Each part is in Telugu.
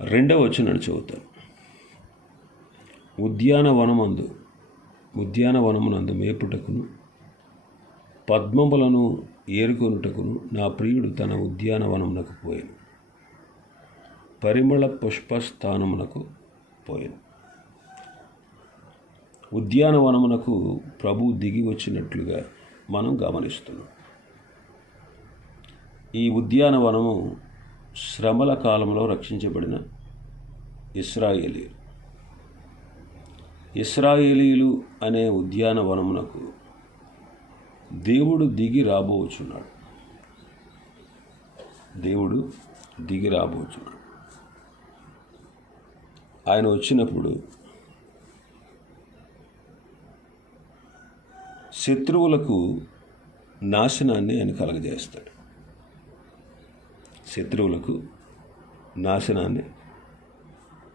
రెండవ వచనం చదువుతాం ఉద్యానవనమందు ఉద్యానవనమునందు మేపుటకును పద్మములను ఏరుకొనుటకును నా ప్రియుడు తన ఉద్యానవనమునకు పోయాను. పరిమళ పుష్పస్థానమునకు పోయాను. ఉద్యానవనమునకు ప్రభు దిగి వచ్చినట్లుగా మనం గమనిస్తున్నాం. ఈ ఉద్యానవనము శ్రమల కాలంలో రక్షించబడిన ఇస్రాయేలీలు. ఇస్రాయేలీలు అనే ఉద్యానవనమునకు దేవుడు దిగి రాబోచున్నాడు. దేవుడు దిగి రాబోచున్నాడు. ఆయన వచ్చినప్పుడు శత్రువులకు నాశనాన్ని ఆయన కలగజేస్తాడు. శత్రువులకు నాశనాన్ని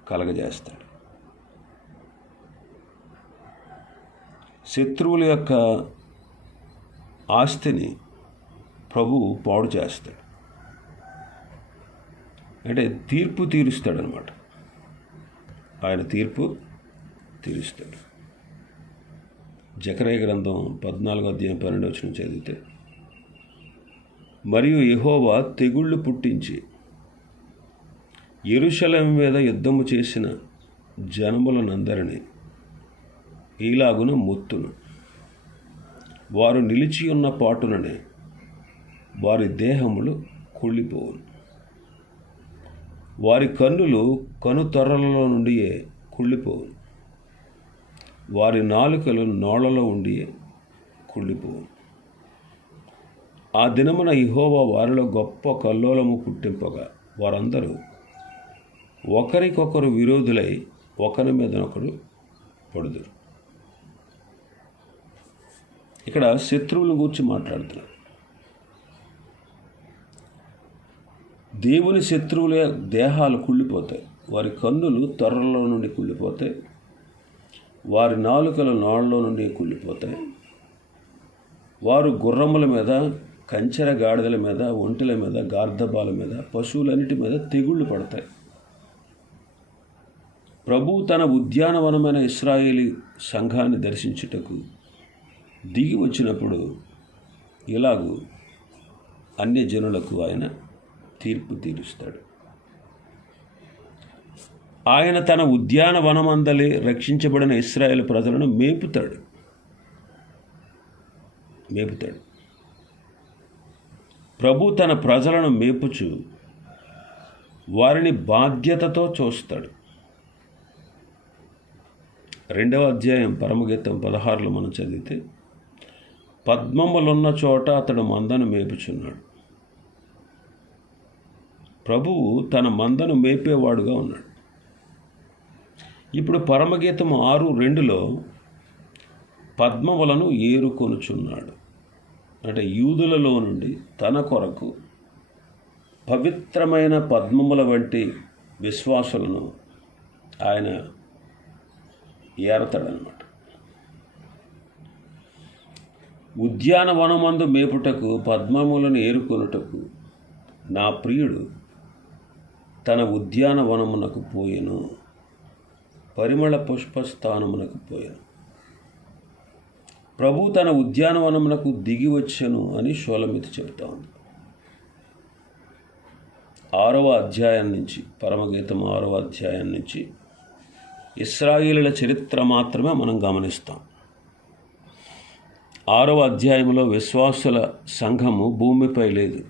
కలగజేస్తాడు. శత్రువుల యొక్క ఆస్తిని ప్రభు పాడు చేస్తాడు. అంటే తీర్పు తీరుస్తాడనమాట. ఆయన తీర్పు తీరుస్తాడు. జకరయ గ్రంథం పద్నాలుగో అధ్యాయం పన్నెండు వచ్చిన చదివితే మరియు యెహోవా తెగుళ్ళు పుట్టించి ఎరుశలం మీద యుద్ధము చేసిన జనములనందరినీ ఈలాగున మొత్తును. వారు నిలిచి ఉన్న పాటుననే వారి దేహములు కుళ్ళిపోవును. వారి కన్నులు కనుతొర్రలలో నుండియే కుళ్ళిపోవును. వారి నాలుకలు నోళ్ళలో ఉండియే కుళ్ళిపోవును. ఆ దినమున ఇహోవా వారిలో గొప్ప కల్లోలము పుట్టింపగా వారందరూ ఒకరికొకరు విరోధులై ఒకరి మీదనొకరు పడుదురు. ఇక్కడ శత్రువుల గురించి మాట్లాడుతున్నారు దేవుని శత్రువుల దేహాలు కుళ్ళిపోతాయి. వారి కన్నులు తొర్రలో నుండి కుళ్ళిపోతాయి. వారి నాలుకల నాళ్ళలో నుండి కుళ్ళిపోతాయి. వారు గుర్రముల మీద కంచెర గాడిదల మీద ఒంటెల మీద గార్ధబాల మీద పశువులన్నిటి మీద తెగుళ్ళు పడతాయి. ప్రభు తన ఉద్యానవనమైన ఇస్రాయేలీ సంఘాన్ని దర్శించుటకు దిగి వచ్చినప్పుడు ఇలాగూ అన్య జనులకు ఆయన తీర్పు తీరుస్తాడు. ఆయన తన ఉద్యానవనమందలే రక్షించబడిన ఇస్రాయేల్ ప్రజలను మేపుతాడు. మేపుతాడు. ప్రభు తన ప్రజలను మేపుచు వారిని బాధ్యతతో చూస్తాడు. రెండవ అధ్యాయం పరమగీతం పదహారులో మనం చదివితే పద్మములున్న చోట అతడు మందను మేపుచున్నాడు. ప్రభువు తన మందను మేపేవాడుగా ఉన్నాడు. ఇప్పుడు పరమగీతం ఆరు రెండులో పద్మములను ఏరుకొనుచున్నాడు. అంటే యూదులలో నుండి తన కొరకు పవిత్రమైన పద్మముల వంటి విశ్వాసులను ఆయన ఏరతాడనమాట ఉద్యానవనమందు మేపుటకు పద్మములను ఏరుకొనుటకు నా ప్రియుడు తన ఉద్యానవనమునకు పోయెను పరిమళ పుష్పస్థానమునకు పోయాను. ప్రభు తన ఉద్యానవనమునకు దిగి వచ్చెను అని షోలమితి చెబుతా ఉంది. ఆరవ అధ్యాయం నుంచి పరమగీతం ఆరవ అధ్యాయం నుంచి ఇస్రాయిలుల చరిత్ర మాత్రమే మనం గమనిస్తాం. ఆరవ అధ్యాయంలో విశ్వాసుల సంఘము భూమిపై లేదు.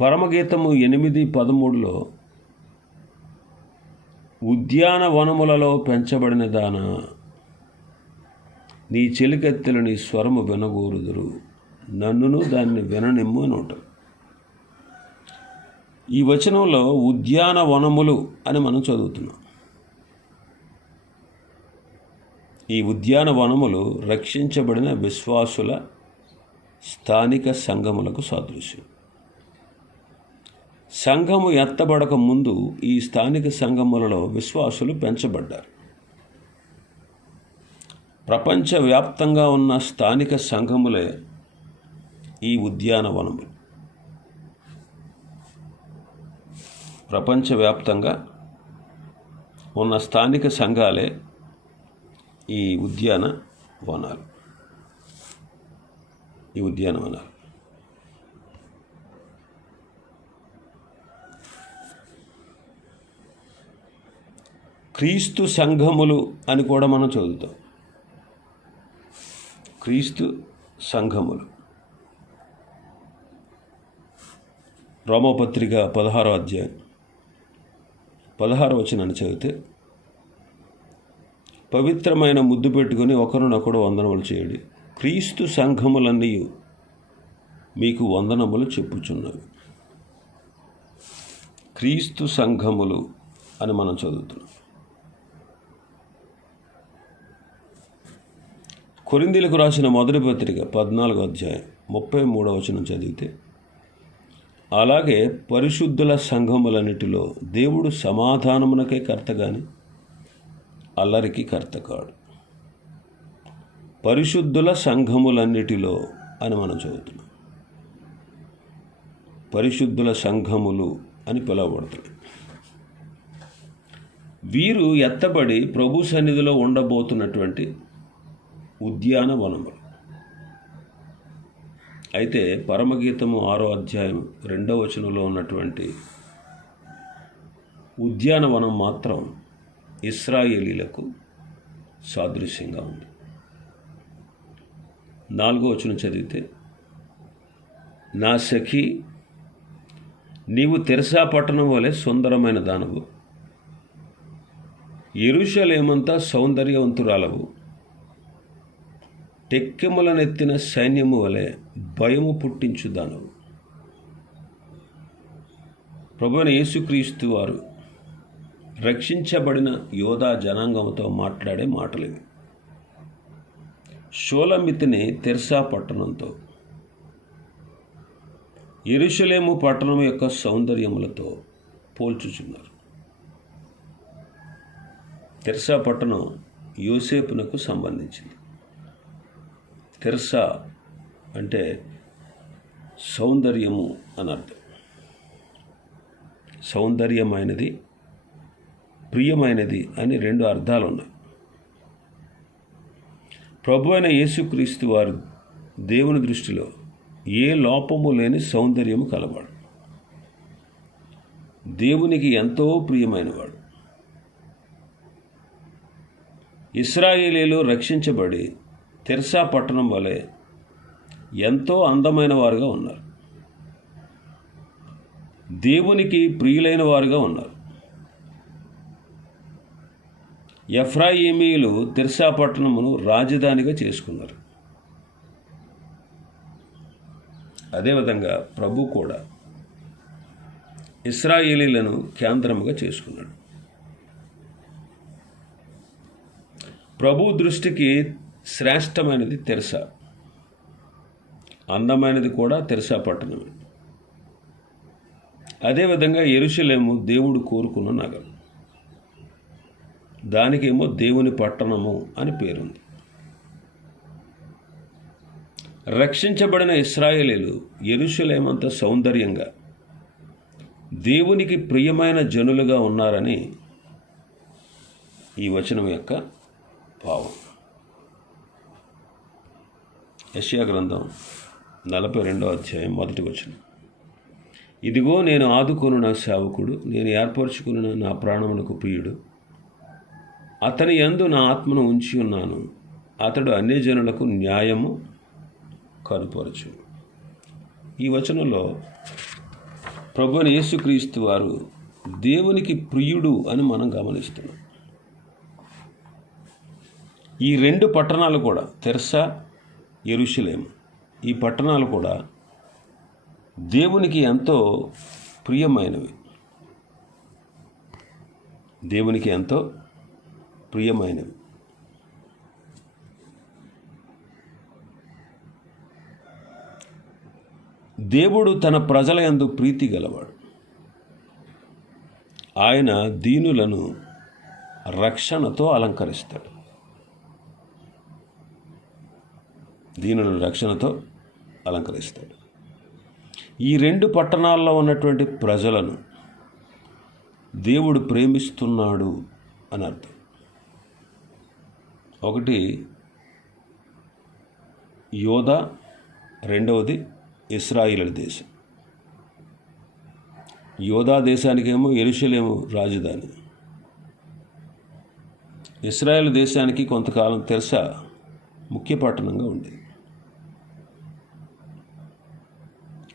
పరమగీతము ఎనిమిది పదమూడులో ఉద్యానవనములలో పెంచబడిన దాన నీ చెలికత్తెలు నీ స్వరము వినగోరుదురు. నన్నును దాన్ని విననిమ్ము అని ఉంటుంది ఈ వచనంలో ఉద్యానవనములు అని మనం చదువుతున్నాం. ఈ ఉద్యానవనములు రక్షించబడిన విశ్వాసుల స్థానిక సంఘములకు సాదృశ్యం. సంఘము ఎత్తబడక ముందు ఈ స్థానిక సంఘములలో విశ్వాసులు పెంచబడ్డారు. ప్రపంచవ్యాప్తంగా ఉన్న స్థానిక సంఘములే ఈ ఉద్యానవనములు. ప్రపంచవ్యాప్తంగా ఉన్న స్థానిక సంఘాలే ఈ ఉద్యాన వనాలు ఈ ఉద్యానవనాలు. క్రీస్తు సంఘములు అని కూడా మనం చదువుతాం. క్రీస్తు సంఘములు. రోమపత్రిక పదహారో అధ్యాయం పదహారో వచనాన్ని చదివితే పవిత్రమైన ముద్దు పెట్టుకుని ఒకరినొకడు వందనములు చేయండి. క్రీస్తు సంఘములన్నీ మీకు వందనములు చెప్పుచున్నవి. క్రీస్తు సంఘములు అని మనం చదువుతున్నాం. కొరిందీలకు రాసిన మొదటి పత్రిక పద్నాలుగో అధ్యాయం ముప్పై మూడవ వచనం చదివితే అలాగే పరిశుద్ధుల సంఘములన్నిటిలో దేవుడు సమాధానమునకే కర్త గాని అల్లరికి కర్త కాడు. పరిశుద్ధుల సంఘములన్నిటిలో అని మనం చదువుతున్నాం. పరిశుద్ధుల సంఘములు అని పిలువబడుతున్నాయి. వీరు ఎత్తబడి ప్రభు సన్నిధిలో ఉండబోతున్నటువంటి ఉద్యానవనములు అయితే పరమగీతము ఆరో అధ్యాయం రెండవ వచనంలో ఉన్నటువంటి ఉద్యానవనం మాత్రం ఇస్రాయేలీలకు సాదృశ్యంగా ఉంది. నాలుగో వచనం చదివితే నా సఖి నీవు తెరసా పట్టణం వలె సుందరమైన దానవు. ఎరుషలేమంతా సౌందర్యవంతురాలవు. టెక్కెములనెత్తిన సైన్యము వలె భయము పుట్టించు దానవు. యేసుక్రీస్తు వారు రక్షించబడిన యోధా జనాంగంతో మాట్లాడే మాటలు ఇవి. షోలమితిని తెర్సా పట్టణంతో ఎరుషలేము పట్టణం యొక్క సౌందర్యములతో పోల్చుచున్నారు. తెర్సా పట్టణం యోసేపునకు సంబంధించింది. తెర్సా అంటే సౌందర్యము అని అర్థం. సౌందర్యమైనది ప్రియమైనది అని రెండు అర్థాలు ఉన్నాయి ప్రభు అయిన యేసుక్రీస్తు వారు దేవుని దృష్టిలో ఏ లోపము లేని సౌందర్యము కలవాడు. దేవునికి ఎంతో ప్రియమైనవాడు. ఇస్రాయేలీలు రక్షించబడి తెర్సా పట్టణం వలె ఎంతో అందమైన వారుగా ఉన్నారు. దేవునికి ప్రియులైన వారుగా ఉన్నారు. ఎఫ్రాయిమీలు తెర్సా రాజధానిగా చేసుకున్నారు. అదేవిధంగా ప్రభు కూడా ఇస్రాయేలీలను కేంద్రముగా చేసుకున్నాడు. ప్రభు దృష్టికి శ్రేష్టమైనది తెరసా. అందమైనది కూడా తెరసా పట్టణమే. అదేవిధంగా ఎరుషలేము దేవుడు కోరుకున్న నగరం. దానికేమో దేవుని పట్టణము అని పేరుంది. రక్షించబడిన ఇస్రాయేలీలు ఎరుషలేమంత సౌందర్యంగా దేవునికి ప్రియమైన జనులుగా ఉన్నారని ఈ వచనం యొక్క భావం. యశ్యా గ్రంథం నలభై రెండో అధ్యాయం మొదటి వచనం. ఇదిగో నేను ఆదుకొను నా సేవకుడు నేను ఏర్పరచుకున్న నా ప్రాణమునకు ప్రియుడు. అతని యందు నా ఆత్మను ఉంచి ఉన్నాను. అతడు అన్ని జనులకు న్యాయము కనుపరచు. ఈ వచనంలో ప్రభుని యేసుక్రీస్తు వారు దేవునికి ప్రియుడు అని మనం గమనిస్తున్నాం. ఈ రెండు పట్టణాలు కూడా తెర్సా ఎరుషలేము ఈ పట్టణాలు కూడా దేవునికి ఎంతో ప్రియమైనవి. దేవునికి ఎంతో ప్రియమైనవి. దేవుడు తన ప్రజల యందు ప్రీతి గలవాడు. ఆయన దీనులను రక్షణతో అలంకరిస్తాడు. దీనులను రక్షణతో అలంకరిస్తాడు. ఈ రెండు పట్టణాల్లో ఉన్నటువంటి ప్రజలను దేవుడు ప్రేమిస్తున్నాడు అని అర్థం. ఒకటి యోధ రెండవది ఇస్రాయిల్ దేశం. యోధా దేశానికేమో ఎరుషలేము రాజధాని. ఇస్రాయల్ దేశానికి కొంతకాలం తెరస ముఖ్య పట్టణంగా ఉండేది.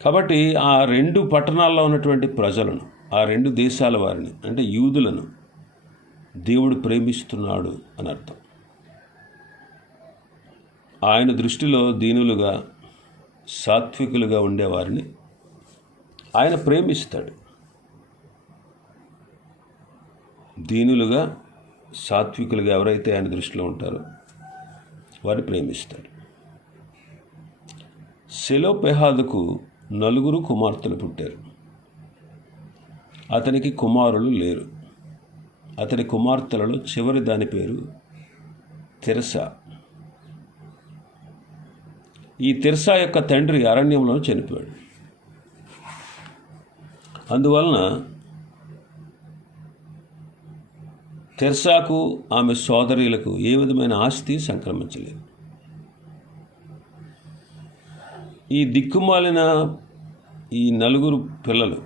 కాబట్టి ఆ రెండు పట్టణాల్లో ఉన్నటువంటి ప్రజలను ఆ రెండు దేశాల వారిని అంటే యూదులను దేవుడు ప్రేమిస్తున్నాడు అని అర్థం. ఆయన దృష్టిలో దీనులుగా సాత్వికులుగా ఉండేవారిని ఆయన ప్రేమిస్తాడు. దీనులుగా సాత్వికులుగా ఎవరైతే ఆయన దృష్టిలో ఉంటారో వారిని ప్రేమిస్తాడు. సెలోపెహాదుకు నలుగురు కుమార్తెలు పుట్టారు. అతనికి కుమారులు లేరు. అతని కుమార్తెలలో చివరి దాని పేరు తెరసా. ఈ తెరసా యొక్క తండ్రి అరణ్యంలో చనిపోయాడు. అందువలన తెర్సాకు ఆమె సోదరులకు ఏ విధమైన ఆస్తి సంక్రమించలేదు. ఈ దిక్కుమాలిన ఈ నలుగురు పిల్లలు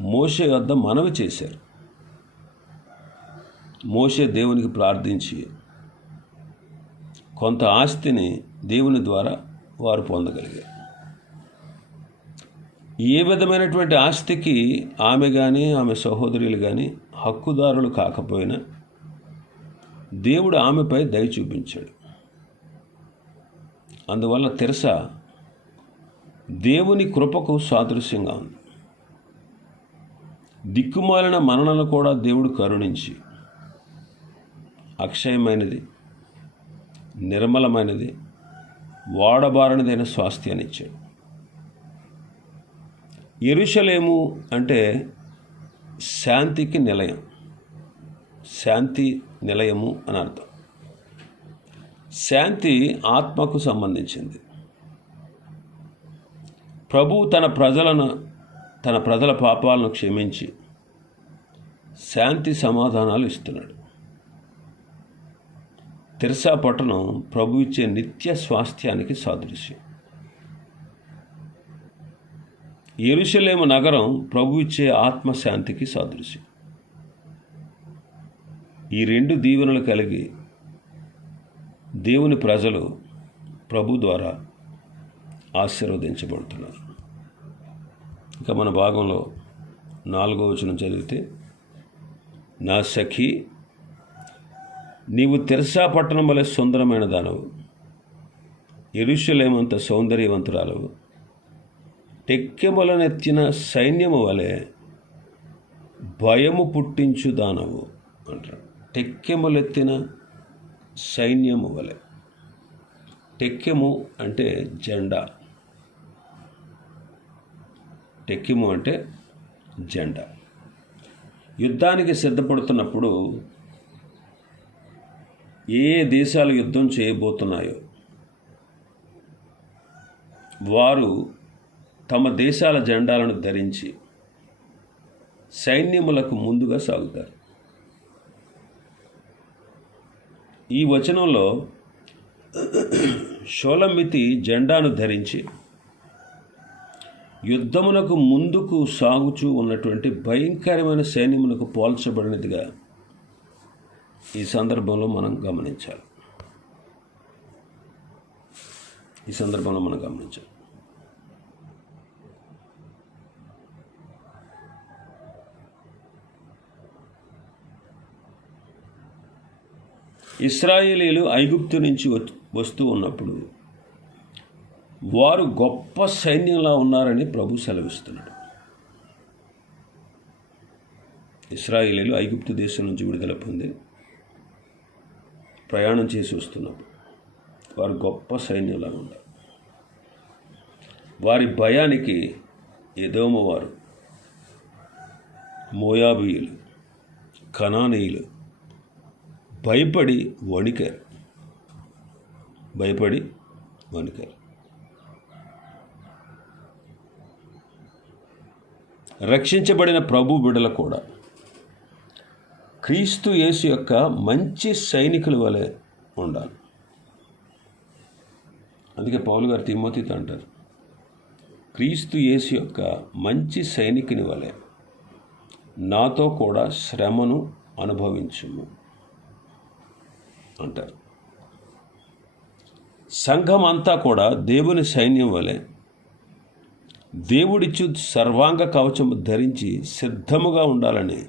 మోషే వద్ద మనవి చేశారు. మోషే దేవునికి ప్రార్థించి కొంత ఆస్తిని దేవుని ద్వారా వారు పొందగలిగారు. ఏ విధమైనటువంటి ఆస్తికి ఆమె కానీ ఆమె సహోదరులు కానీ హక్కుదారులు కాకపోయినా దేవుడు ఆమెపై దయ చూపించాడు. అందువల్ల తెరస దేవుని కృపకు సాదృశ్యంగా ఉంది. దిక్కుమాలిన మరణను కూడా దేవుడు కరుణించి అక్షయమైనది నిర్మలమైనది వాడబారనిదైన స్వాస్థ్యాన్ని ఇచ్చాడు. ఎరుషలేము అంటే శాంతికి నిలయం. శాంతి నిలయము అని అర్థం. శాంతి ఆత్మకు సంబంధించింది. ప్రభు తన ప్రజలను తన ప్రజల పాపాలను క్షమించి శాంతి సమాధానాలు ఇస్తున్నాడు. తిరసా పట్టణం ప్రభు ఇచ్చే నిత్య స్వాస్థ్యానికి సాదృశ్యం. ఎరుసలేము నగరం ప్రభు ఇచ్చే ఆత్మశాంతికి సాదృశ్యం. ఈ రెండు దీవెనలు కలిగి దేవుని ప్రజలు ప్రభు ద్వారా ఆశీర్వదించబడుతున్నారు. ఇంకా మన భాగంలో నాలుగో వచనం చదివితే నా సఖి నీవు తెరసా పట్టణం వలె సుందరమైన దానవు. ఎరుషలేమంత సౌందర్యవంతురాలవు. టెక్కెమలనెత్తిన సైన్యము వలె భయము పుట్టించు దానవు అంటారు టెక్కెములెత్తిన సైన్యము వలె. టెక్కెము అంటే జెండా. టెక్కిము అంటే జెండా. యుద్ధానికి సిద్ధపడుతున్నప్పుడు ఏ ఏ దేశాలు యుద్ధం చేయబోతున్నాయో వారు తమ దేశాల జెండాలను ధరించి సైన్యములకు ముందుగా సాగుతారు. ఈ వచనంలో షోలమితి జెండాను ధరించి యుద్ధమునకు ముందుకు సాగుచూ ఉన్నటువంటి భయంకరమైన సైన్యమునకు పోల్చబడినదిగా ఈ సందర్భంలో మనం గమనించాలి. ఈ సందర్భంలో మనం గమనించాలి. ఇస్రాయేలీలు ఐగుప్తు నుంచి వస్తూ ఉన్నప్పుడు వారు గొప్ప సైన్యంలా ఉన్నారని ప్రభు సెలవిస్తున్నాడు. ఇస్రాయిలీలు ఐగుప్తు దేశం నుంచి విడుదల పొంది ప్రయాణం చేసి వస్తున్నప్పుడు వారు గొప్ప సైన్యంలా ఉన్నారు. వారి భయానికి ఎదోమవారు మోయాబీయులు కనానీయులు భయపడి వణికారు. భయపడి వణికారు. రక్షించబడిన ప్రభు బిడల కూడా. క్రీస్తు యేసు యొక్క మంచి సైనికుల వలె ఉండాలి. అందుకే పౌలు గారు తిమ్మతితో అంటారు క్రీస్తు యేసు యొక్క మంచి సైనికుని వలె నాతో కూడా శ్రమను అనుభవించుము అంటారు. సంఘం అంతా కూడా దేవుని సైన్యం వలె దేవుడిచ్చు సర్వాంగ కవచము ధరించి సిద్ధముగా ఉండాలని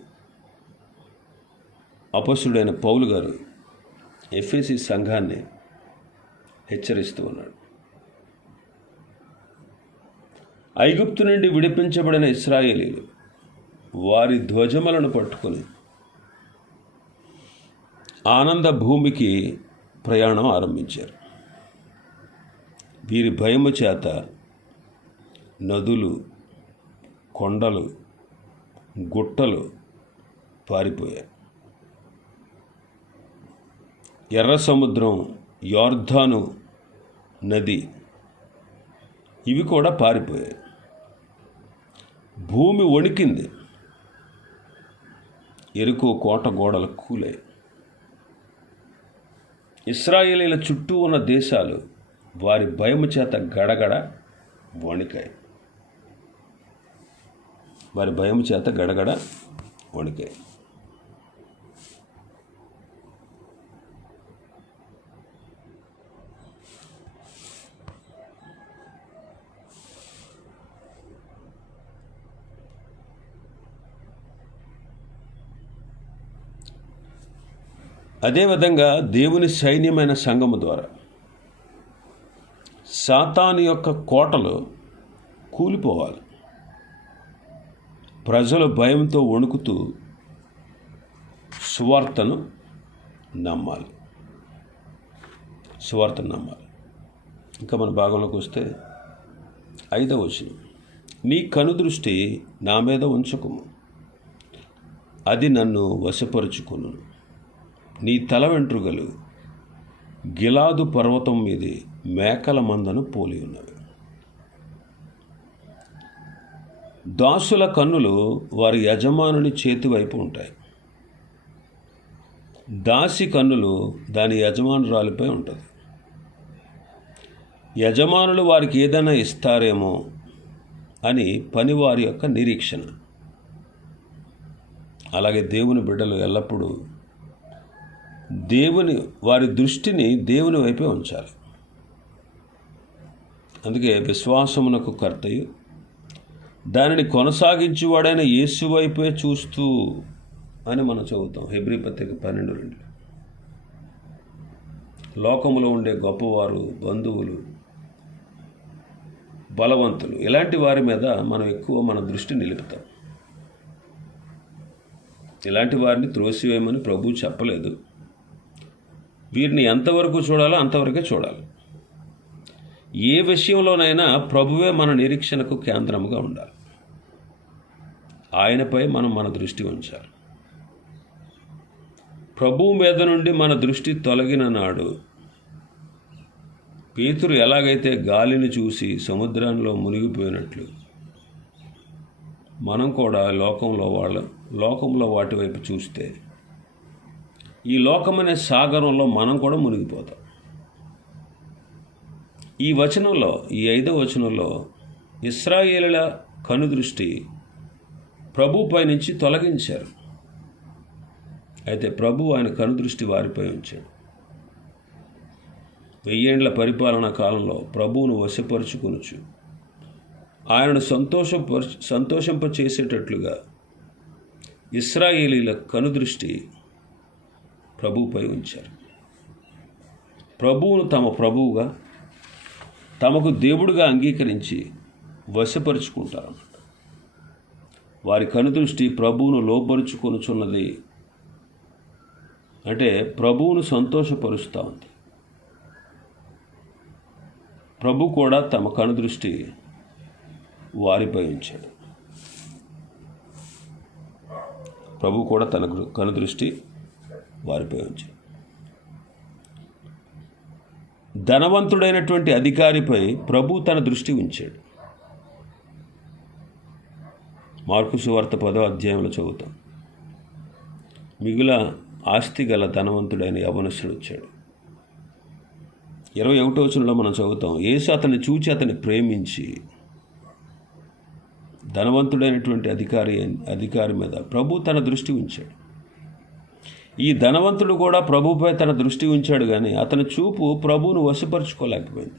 అపసుడైన పౌలు గారు ఎఫ్ఎసి సంఘాన్ని హెచ్చరిస్తూ ఉన్నాడు. ఐగుప్తు నుండి విడిపించబడిన ఇస్రాయేలీలు వారి ధ్వజములను పట్టుకొని ఆనంద భూమికి ప్రయాణం ఆరంభించారు. వీరి భయము చేత నదులు కొండలు గుట్టలు పారిపోయాయి. ఎర్ర సముద్రం యార్ధాను నది ఇవి కూడా పారిపోయాయి. భూమి వణికింది. ఎరుకు కోట గోడలు కూలాయి. ఇస్రాయేలీల చుట్టూ ఉన్న దేశాలు వారి భయము చేత గడగడ వణికాయి. వారి భయం చేత గడగడ వణికాయి. అదేవిధంగా దేవుని సైన్యమైన సంఘము ద్వారా సాతాను యొక్క కోటలు కూలిపోవాలి. ప్రజలు భయంతో వణుకుతూ సువార్తను నమ్మాలి. సువార్తను నమ్మాలి. ఇంకా మన భాగంలోకి వస్తే ఐదవ వచనం. నీ కనుదృష్టి నా మీద ఉంచకుము. అది నన్ను వశపరుచుకును. నీ తల వెంట్రుకలు గిలాదు పర్వతం మీది మేకల మందను పోలి ఉన్నవి. దాసుల కన్నులు వారి యజమానుని చేతి వైపు ఉంటాయి. దాసి కన్నులు దాని యజమానురాలిపై ఉంటుంది. యజమానులు వారికి ఏదైనా ఇస్తారేమో అని పనివారి యొక్క నిరీక్షణ. అలాగే దేవుని బిడ్డలు ఎల్లప్పుడూ దేవుని వారి దృష్టిని దేవుని వైపే ఉంచాలి. అందుకే విశ్వాసమునకు కర్తయు దానిని కొనసాగించేవాడైన యేసు వైపే చూస్తూ అని మనం చదువుతాం. హెబ్రి పత్రిక పన్నెండు రెండు. లోకములో ఉండే గొప్పవారు బంధువులు బలవంతులు ఇలాంటి వారి మీద మనం ఎక్కువ మన దృష్టి నిలుపుతాం. ఇలాంటి వారిని త్రోసివేయమని ప్రభు చెప్పలేదు. వీరిని ఎంతవరకు చూడాలో అంతవరకే చూడాలి. ఏ విషయంలోనైనా ప్రభువే మన నిరీక్షణకు కేంద్రముగా ఉండాలి. ఆయనపై మనం మన దృష్టి ఉంచాలి. ప్రభువు మీద నుండి మన దృష్టి తొలగిన నాడు పేతురు ఎలాగైతే గాలిని చూసి సముద్రంలో మునిగిపోయినట్లు మనం కూడా లోకంలో వాళ్ళ లోకంలో వాటి వైపు చూస్తే ఈ లోకమనే సాగరంలో మనం కూడా మునిగిపోతాం. ఈ వచనంలో ఈ ఐదో వచనంలో ఇస్రాయేలుల కనుదృష్టి ప్రభుపై నుంచి తొలగించారు. అయితే ప్రభు ఆయన కనుదృష్టి వారిపై ఉంచాడు. వెయ్యేండ్ల పరిపాలనా కాలంలో ప్రభువును వశపరుచుకొనుచు ఆయనను సంతోషపరు సంతోషింప చేసేటట్లుగా ఇస్రాయేలీల కనుదృష్టి ప్రభువుపై ఉంచారు. ప్రభువును తమ ప్రభువుగా తమకు దేవుడిగా అంగీకరించి వశపరుచుకుంటారన్నమాట వారి కనుదృష్టి ప్రభువును లోపరుచుకొనుచున్నది అంటే ప్రభువును సంతోషపరుస్తూ ఉంది. ప్రభు కూడా తమ కనుదృష్టి వారిపై ఉంచాడు. ప్రభు కూడా తన కనుదృష్టి వారిపై ఉంచాడు. ధనవంతుడైనటువంటి అధికారిపై ప్రభు తన దృష్టి ఉంచాడు. మార్కు సువార్త పదో అధ్యాయంలో చదువుతాం. మిగుల ఆస్తి గల ధనవంతుడైన యవనస్తుడు వచ్చాడు. ఇరవై ఒకటో వచనంలో మనం చదువుతాం. యేసు అతన్ని చూచి అతన్ని ప్రేమించి ధనవంతుడైనటువంటి అధికారి అధికారి మీద ప్రభు తన దృష్టి ఉంచాడు. ఈ ధనవంతుడు కూడా ప్రభుపై తన దృష్టి ఉంచాడు కానీ అతని చూపు ప్రభువును వశపరుచుకోలేకపోయింది.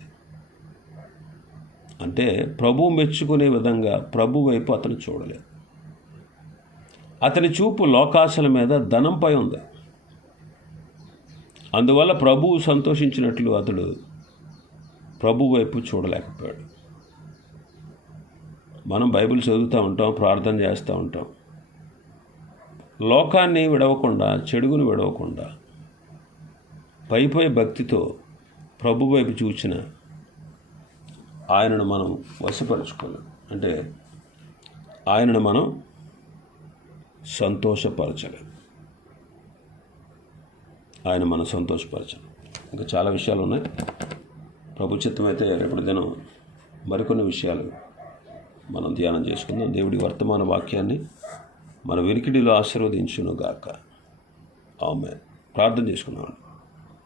అంటే ప్రభు మెచ్చుకునే విధంగా ప్రభు వైపు అతను చూడలేదు. అతని చూపు లోకాశల మీద ధనంపై ఉంది. అందువల్ల ప్రభువు సంతోషించినట్లు అతడు ప్రభు వైపు చూడలేకపోయాడు. మనం బైబిల్ చదువుతూ ఉంటాం ప్రార్థన చేస్తూ ఉంటాం. లోకాన్ని విడవకుండా చెడుగును విడవకుండా పైపై భక్తితో ప్రభు వైపు చూచిన ఆయనను మనం వశపరచుకోలేం అంటే ఆయనను మనం సంతోషపరచలేం. ఆయన మనం సంతోషపరచలేం. ఇంకా చాలా విషయాలు ఉన్నాయి. ప్రభు చిత్తం అయితే రేపటి దినం మరికొన్ని విషయాలు మనం ధ్యానం చేసుకుందాం. దేవుడి వర్తమాన వాక్యాన్ని మన వినికిడిలో ఆశీర్వదించును గాక ఆమె ప్రార్థన చేసుకున్నామండి